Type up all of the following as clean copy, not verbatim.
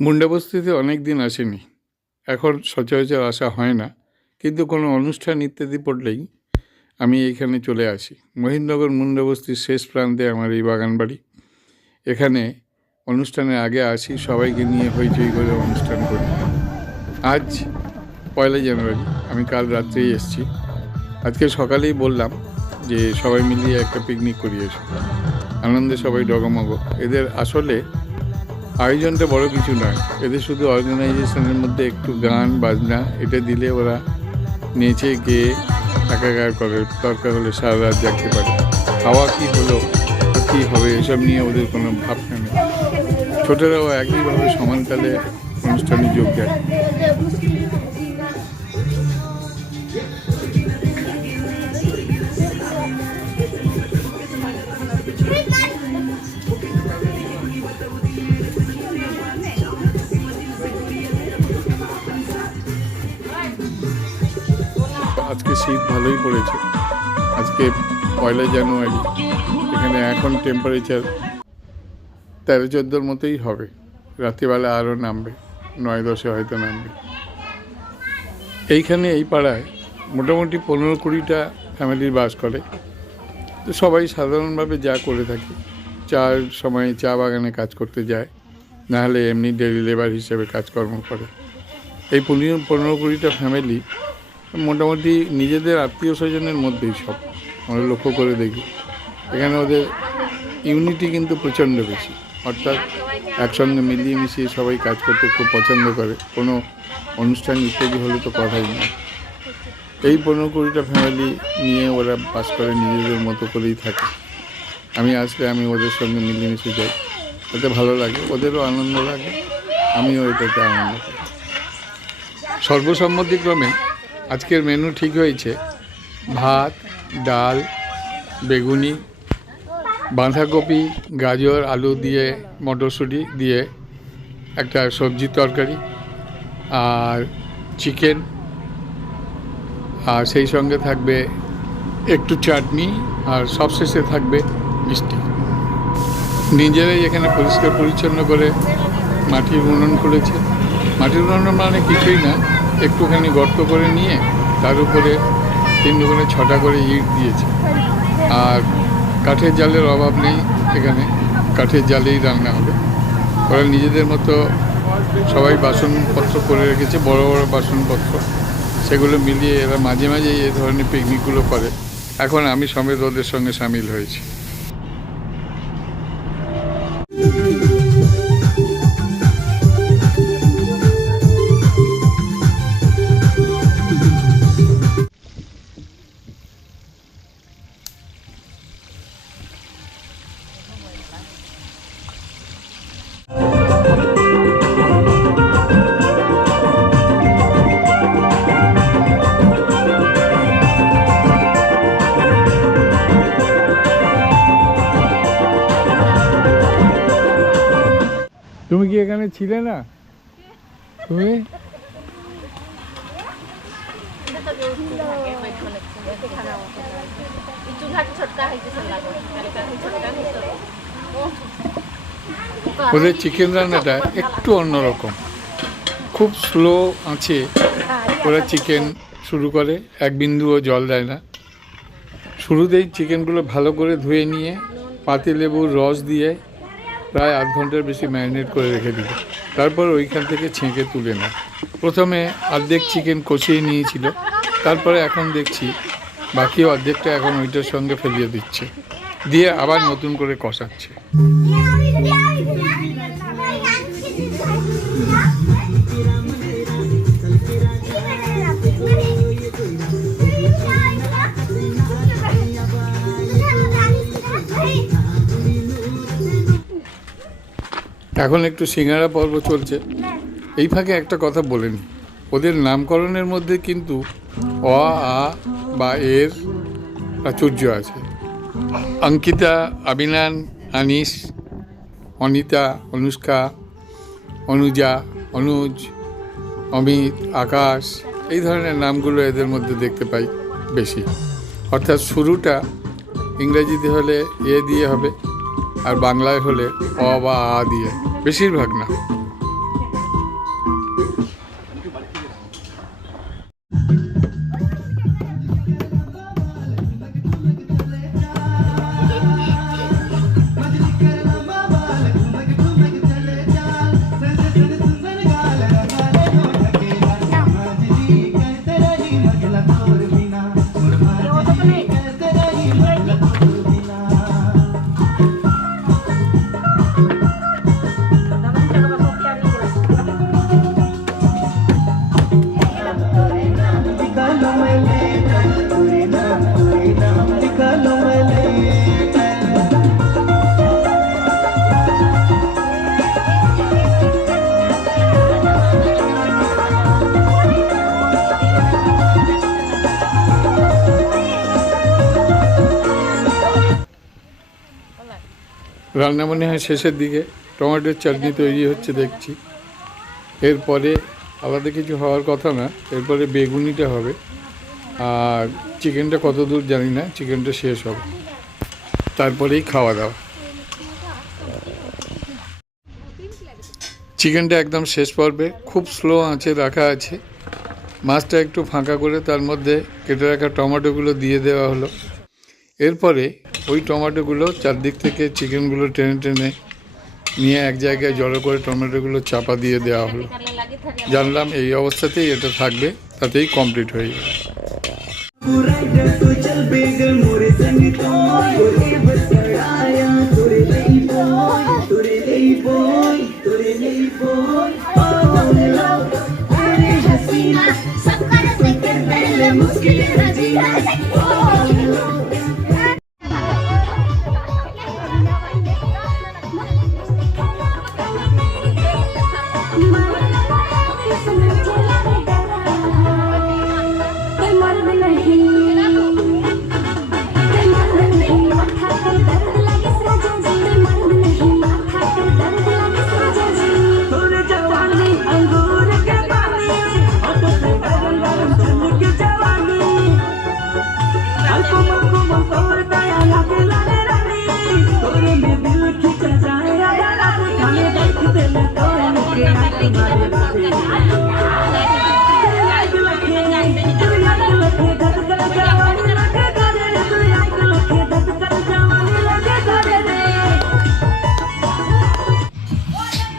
মুন্ডাবস্তিতে অনেক দিন আসেনি, এখন সচরাচর আসা হয় না, কিন্তু কোনো অনুষ্ঠান ইত্যাদি পড়লেই আমি এইখানে চলে আসি। মহিননগর মুন্ডাবস্তির শেষ প্রান্তে আমার এই বাগান বাড়ি। এখানে অনুষ্ঠানের আগে আসি, সবাইকে নিয়ে হইচই করে অনুষ্ঠান করি। আজ 1 জানুয়ারি, আমি কাল রাত্রেই এসেছি। আজকে সকালেই বললাম যে সবাই মিলিয়ে একটা পিকনিক করি, এসো। আনন্দে সবাই ডগমগ। এদের আসলে আয়োজনটা বড় কিছু নয়, এদের শুধু অর্গানাইজেশনের মধ্যে একটু গান বাজনা এটা দিলে ওরা নেচে গেয়ে একাকার করে, দরকার হলে সারা রাত জাগতে পারে। খাওয়া কী হলো কী হবে এসব নিয়ে ওদের কোনো ভাবনা নেই। ছোটরাও একইভাবে সমানকালে অনুষ্ঠানে যোগ দেয়। আজকে শীত ভালোই পড়েছে। আজকে 1 জানুয়ারি, এখানে এখন টেম্পারেচার 13-14 মতোই হবে। রাত্রিবেলা আরও নামবে, 9-10 হয়তো নামবে। এইখানে এই পাড়ায় মোটামুটি 15-20টা ফ্যামিলির বাস করে। তো সবাই সাধারণভাবে যা করে থাকে, চার সময় চা বাগানে কাজ করতে যায়, নাহলে এমনি ডেলি লেবার হিসেবে কাজকর্ম করে। এই 15-20টা ফ্যামিলি মোটামুটি নিজেদের আত্মীয় স্বজনের মধ্যেই সব আমরা লক্ষ্য করে দেখি। এখানে ওদের ইউনিটি কিন্তু প্রচণ্ড বেশি, অর্থাৎ একসঙ্গে মিলিয়ে মিশিয়ে সবাই কাজ করতে খুব পছন্দ করে। কোনো অনুষ্ঠান ইত্যাদি হলে তো কথাই নেই। এই 15-20টা ফ্যামিলি নিয়ে ওরা বাস করে, নিজেদের মতো করেই থাকে। আমি আসলে আমি ওদের সঙ্গে মিলেমিশে যাই, তাতে ভালো লাগে, ওদেরও আনন্দ লাগে, আমিও এটাতে আনন্দ পাই। সর্বসম্মতিক্রমে আজকের মেনু ঠিক হয়েছে: ভাত, ডাল, বেগুনি, বাঁধাকপি, গাজর, আলু দিয়ে, মটরশুঁটি দিয়ে একটা সবজি তরকারি, আর চিকেন, আর সেই সঙ্গে থাকবে একটু চাটনি, আর সবশেষে থাকবে মিষ্টি। নিজেরাই এখানে পরিষ্কার পরিচ্ছন্ন করে মাটির উনুন করেছে। মাটির উনুন মানে কিছুই না, একটুখানি গর্ত করে নিয়ে তার উপরে 3-6টা করে ইট দিয়েছে। আর কাঠের জালের অভাব নেই, এখানে কাঠের জালেই রান্না হবে। ওরা নিজেদের মতো সবাই বাসনপত্র করে রেখেছে, বড় বড় বাসনপত্র, সেগুলো মিলিয়ে এরা মাঝে মাঝেই এই ধরনের পিকনিকগুলো করে। এখন আমি সমেত ওদের সঙ্গে সামিল হয়েছি। তুমি কি এখানে ছিলে না? তুমি ওদের চিকেন রান্নাটা একটু অন্যরকম, খুব স্লো আঁচে ওরা চিকেন শুরু করে, এক বিন্দুও জল দেয় না। শুরুতেই চিকেনগুলো ভালো করে ধুয়ে নিয়ে পাতিলেবুর রস দিয়ে প্রায় 1/2 ঘন্টার বেশি ম্যারিনেট করে রেখে দিল। তারপর ওইখান থেকে ছেঁকে তুলে নেয়। প্রথমে অর্ধেক চিকেন কষিয়ে নিয়েছিল, তারপরে এখন দেখছি বাকি অর্ধেকটা এখন ওইটার সঙ্গে ফেলিয়ে দিচ্ছে, দিয়ে আবার নতুন করে কষাচ্ছে। এখন একটু সিঙ্গারা পর্ব চলছে। এই ফাঁকে একটা কথা বলে নিই, ওদের নামকরণের মধ্যে কিন্তু অ, আ বা এর প্রাচুর্য আছে। অঙ্কিতা, অবিনান, আনিস, অনিতা, অনুষ্কা, অনুজা, অনুজ, অমিত, আকাশ, এই ধরনের নামগুলো এদের মধ্যে দেখতে পাই বেশি। অর্থাৎ শুরুটা ইংরেজিতে হলে এ দিয়ে হবে, আর বাংলায় হলে অ বা আ দিয়ে, বেশিরভাগ না। রান্না মনে হয় শেষের দিকে, টমেটোর চাটনি তৈরি হচ্ছে দেখছি। এরপরে আলাদা কিছু হওয়ার কথা না, এরপরে বেগুনিটা হবে। আর চিকেনটা কত দূর জানি না, চিকেনটা শেষ হবে, তারপরেই খাওয়া দাওয়া। চিকেনটা একদম শেষ পর্বে, খুব স্লো আঁচে রাখা আছে। মাছটা একটু ফাঁকা করে তার মধ্যে কেটে রাখা টমেটোগুলো দিয়ে দেওয়া হলো। এরপরে ওই টমেটোগুলো চারদিক থেকে চিকেনগুলো টেনে টেনে নিয়ে এক জায়গায় জড়ো করে টমেটোগুলো চাপা দিয়ে দেওয়া হলো। জানলাম এই অবস্থাতেই এটা থাকবে, তাতেই কমপ্লিট হয়ে যাবে।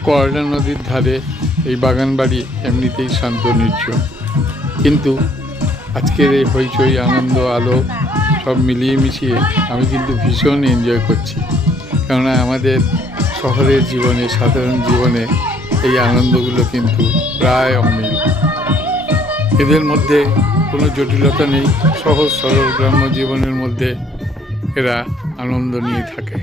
করলা নদীর ধারে এই বাগান বাড়ি এমনিতেই শান্ত নির্জন, কিন্তু আজকের এই হইচই আনন্দ আলো সব মিলিয়ে মিশিয়ে আমি কিন্তু ভীষণ এনজয় করছি। কেননা আমাদের শহরের জীবনে, সাধারণ জীবনে এই আনন্দগুলো কিন্তু প্রায় অমিল। এদের মধ্যে কোনো জটিলতা নেই, সহজ সরল গ্রাম্য জীবনের মধ্যে এরা আনন্দ নিয়ে থাকে।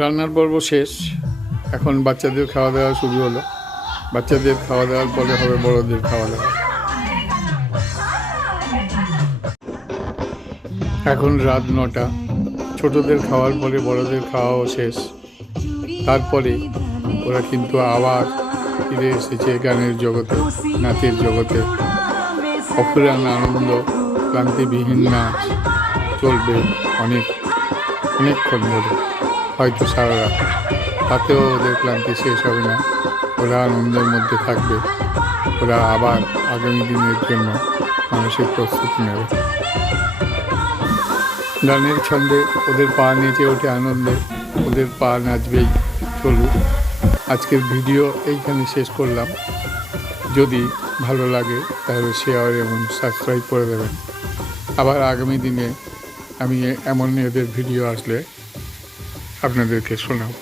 রান্নার পর্ব শেষ, এখন বাচ্চাদের খাওয়া দাওয়া শুরু হলো। বাচ্চাদের খাওয়া দাওয়ার পরে হবে বড়দের খাওয়া দাওয়া। এখন রাত 9টা, ছোটদের খাওয়ার পরে বড়দের খাওয়াও শেষ। তারপরে ওরা কিন্তু আবার ফিরে এসেছে গানের জগতে, নাচের জগতে। অফুরান আনন্দ, ক্লান্তিবিহীন নাচ চলবে অনেকক্ষণ ধরে, হয়তো সারা রাত। তাতেও ওদের ক্লান্তি শেষ হবে না, ওরা আনন্দের মধ্যে থাকবে। ওরা আবার আগামী দিনের জন্য মানসিক প্রস্তুতি নেবে। গানের ছন্দে ওদের পা নেচে ওঠে আনন্দে, ওদের পা নাচবেই, চলুক। আজকের ভিডিও এইখানে শেষ করলাম। যদি ভালো লাগে তাহলে শেয়ার এবং সাবস্ক্রাইব করে দেবেন। আবার আগামী দিনে আমি এমন এদের ভিডিও আসলে আপনাদেরকে শোনাবো।